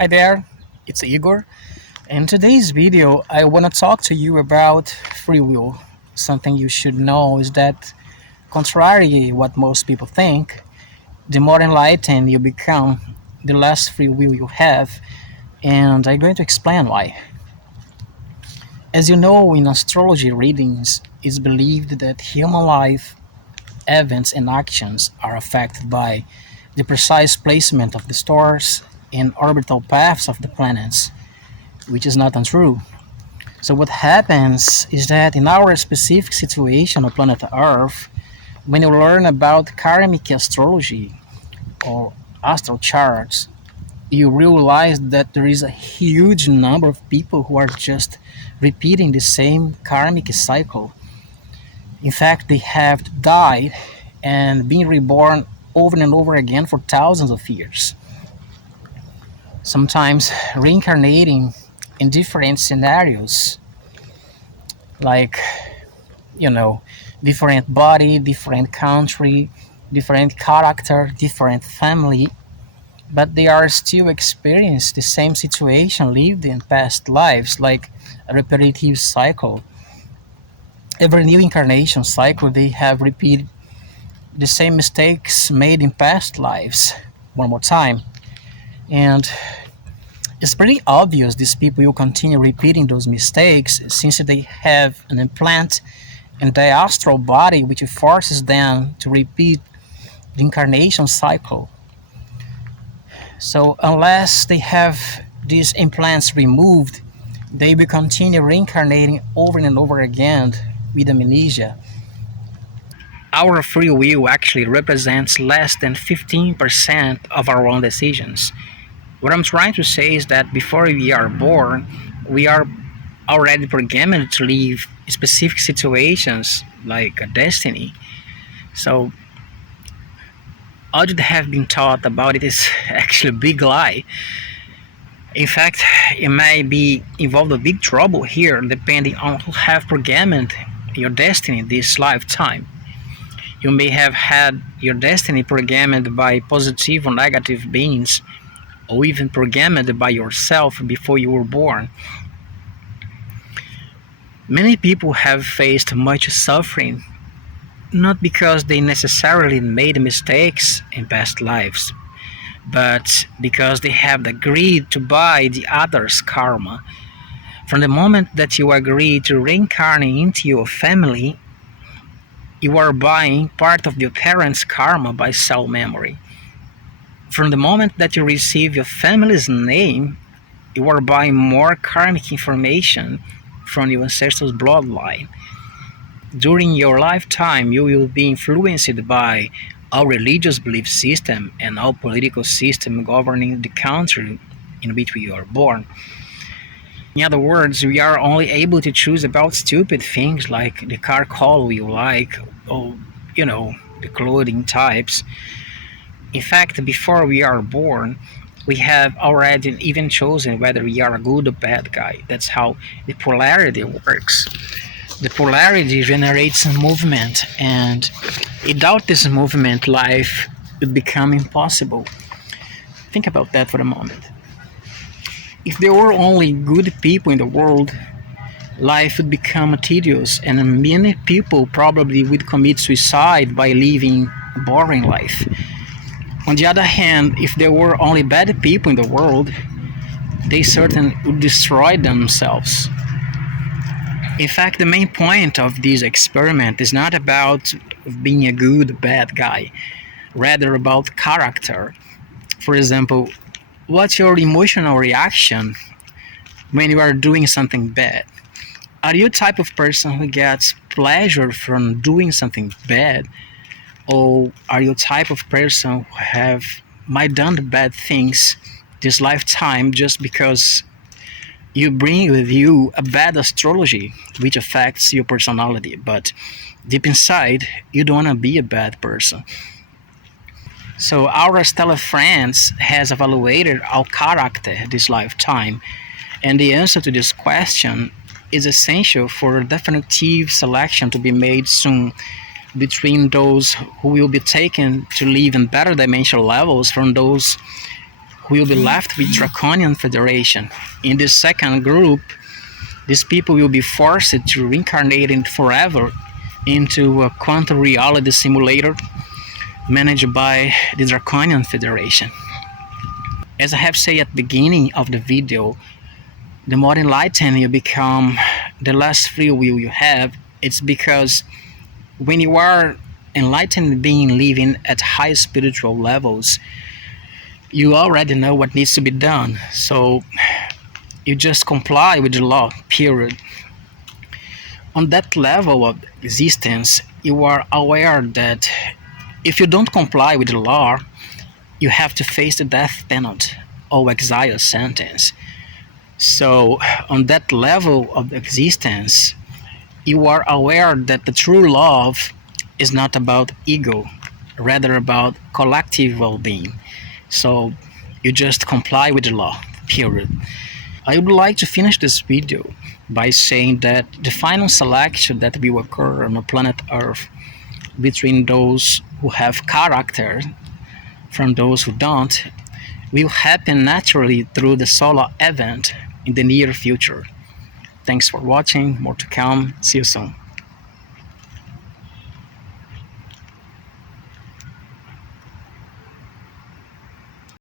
Hi there, it's Igor. In today's video, I want to talk to you about free will. Something you should know is that, contrary to what most people think, the more enlightened you become, the less free will you have, and I'm going to explain why. As you know, in astrology readings, it's believed that human life, events, and actions are affected by the precise placement of the stars and orbital paths of the planets, which is not untrue. So what happens is that in our specific situation on planet Earth, when you learn about karmic astrology or astral charts, you realize that there is a huge number of people who are just repeating the same karmic cycle. In fact, they have died and been reborn over and over again for thousands of years, sometimes reincarnating in different scenarios, like you know, different body, different country, different character, different family, but they are still experience the same situation lived in past lives, like a repetitive cycle. Every new incarnation cycle, they have repeated the same mistakes made in past lives one more time. And it's pretty obvious these people will continue repeating those mistakes since they have an implant in the astral body which forces them to repeat the incarnation cycle. So unless they have these implants removed, they will continue reincarnating over and over again with amnesia. Our free will actually represents less than 15% of our own decisions. What I'm trying to say is that before we are born, we are already programmed to live specific situations like a destiny. So all you have been taught about it is actually a big lie. In fact, you may be involved in big trouble here depending on who have programmed your destiny this lifetime. You may have had your destiny programmed by positive or negative beings, or even programmed by yourself before you were born. Many people have faced much suffering, not because they necessarily made mistakes in past lives, but because they have agreed to buy the other's karma. From the moment that you agree to reincarnate into your family, you are buying part of your parents' karma by cell memory. From the moment that you receive your family's name, you are buying more karmic information from your ancestors' bloodline. During your lifetime, you will be influenced by our religious belief system and our political system governing the country in which we are born. In other words, we are only able to choose about stupid things like the car color we like, or the clothing types. In fact, before we are born, we have already even chosen whether we are a good or bad guy. That's how the polarity works. The polarity generates a movement, and without this movement, life would become impossible. Think about that for a moment. If there were only good people in the world, life would become tedious, and many people probably would commit suicide by living a boring life. On the other hand, if there were only bad people in the world, they certainly would destroy themselves. In fact, the main point of this experiment is not about being a good or bad guy, rather about character. For example, what's your emotional reaction when you are doing something bad? Are you the type of person who gets pleasure from doing something bad? Or are you the type of person who have might done bad things this lifetime just because you bring with you a bad astrology which affects your personality, but deep inside you don't want to be a bad person? So our stellar friends has evaluated our character this lifetime, and the answer to this question is essential for a definitive selection to be made soon between those who will be taken to live in better dimensional levels from those will be left with Draconian Federation. In this second group, these people will be forced to reincarnate forever into a quantum reality simulator managed by the Draconian Federation. As I have said at the beginning of the video, the more enlightened you become, the less free will you have. It's because when you are enlightened being living at high spiritual levels, you already know what needs to be done. So you just comply with the law, period. On that level of existence, you are aware that if you don't comply with the law, you have to face the death penalty or exile sentence. So, on that level of existence, you are aware that the true love is not about ego, rather about collective well being. So, you just comply with the law, period. I would like to finish this video by saying that the final selection that will occur on the planet Earth between those who have character from those who don't will happen naturally through the solar event in the near future. Thanks for watching. More to come. See you soon.